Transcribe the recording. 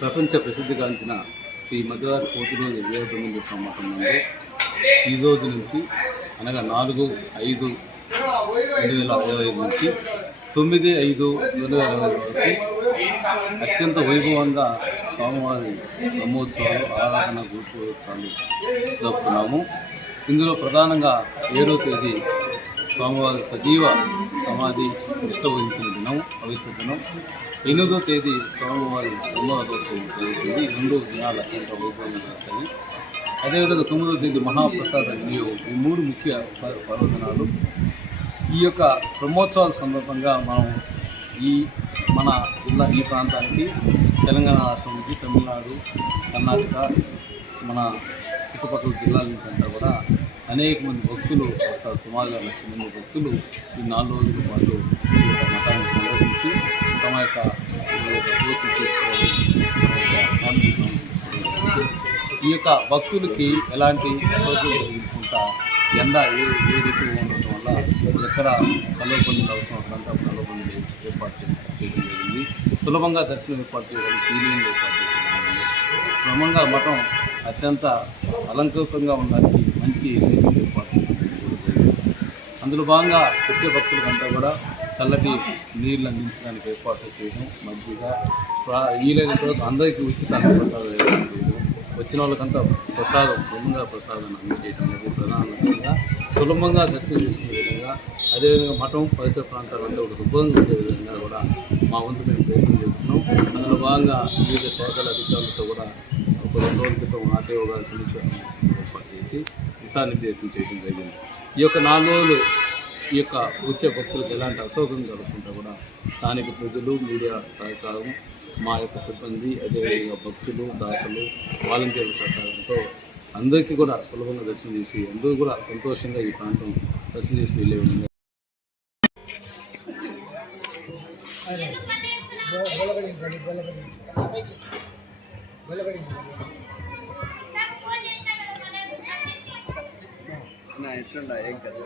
ప్రపంచ ప్రసిద్ధిగాంచిన శ్రీ మధువారి పోతునేని వీరబ్రహ్మేంద్ర స్వామి మఠం నందు ఈ రోజు నుంచి అనగా 4/5/2025 నుంచి 9/5/2025 వరకు అత్యంత వైభవంగా స్వామివారి బ్రహ్మోత్సవాలు ఆరాధన గోత్రోత్సవాలు జరుపుతున్నాము. ఇందులో ప్రధానంగా 7వ తేదీ స్వామివారి సజీవ సమాధి నిష్ఠ వహించిన దినం, పవిత్ర దినం. 8వ తేదీ స్వామివారి బ్రహ్మరథోత్సవం జరుగుతుంది. 2 దినాలు అత్యంత వైభవంగా జరుగుతాయి. అదేవిధంగా 9వ తేదీ మహాప్రసాద వినియోగం. ఈ 3 ముఖ్య పర్వదినాలు. ఈ యొక్క బ్రహ్మోత్సవాల సందర్భంగా మనం మన జిల్లా ఈ ప్రాంతానికి తెలంగాణ రాష్ట్రం నుంచి తమిళనాడు, కర్ణాటక, మన చుట్టుపక్కల జిల్లాల నుంచి అంతా కూడా అనేక మంది భక్తులు వస్తారు. సుమారుగా 1,00,000 మంది భక్తులు ఈ 4 రోజుల పాటు ఈ యొక్క మఠాన్ని సందర్శించి తమ యొక్క కోరికలు తీర్చుకోవడం, ఈ యొక్క భక్తులకి ఎలాంటి సౌకర్యం కలిగించుకుంటా ఎండ ఏ రీతి ఉండటం వల్ల ఎక్కడ కలవబందులు అవసరం అక్కడంతా కలవబందులు ఏర్పాటు చేయడం జరిగింది. సులభంగా దర్శనం ఏర్పాటు చేయడం, క్లీనింగ్ ఏర్పాటు చేయడం జరిగింది. క్రమంగా మఠం అత్యంత అలంకృతంగా ఉండడానికి మంచి లైటింగ్ ఏర్పాటు చేయడం జరిగింది. అందులో భాగంగా వచ్చే భక్తులకంతా కూడా చల్లటి నీళ్ళు అందించడానికి ఏర్పాటు చేయడం, మజ్జిగ వీలైన తర్వాత అందరికీ ఉచిత అన్నప్రసాదం చేయడం, వచ్చిన వాళ్ళకంతా ప్రసాదం బొమ్మగా ప్రసాదాన్ని అందజేయడం అనేది ప్రధానంగా సులభంగా దర్శనం చేసుకునే విధంగా, అదేవిధంగా మఠం పరిసర ప్రాంతాలంతా ఒక శుభ్రంగా ఉండే విధంగా కూడా మా వంతు మేము ప్రయత్నం చేస్తున్నాం. అందులో భాగంగా వివిధ శాఖల అధికారులతో కూడా ఒక 2 రోజుల క్రితం ఆర్టీఓగా సమీక్ష ఏర్పాటు చేసి దిశానిర్దేశం చేయడం జరిగింది. ఈ యొక్క 4 రోజులు ఈ యొక్క వచ్చే భక్తులకు ఎలాంటి అసౌకర్యం జరగకుండా కూడా స్థానిక ప్రజలు, మీడియా సహకారం, మా యొక్క సిబ్బంది, అదేవిధంగా భక్తులు, దాతలు, వాలంటీర్ల సహకారంతో అందరికీ కూడా సులభంగా దర్శనం చేసి అందరూ కూడా సంతోషంగా ఈ ప్రాంతం దర్శనం చేసి వెళ్ళే విధంగా ఎట్లుండా ఏం కదా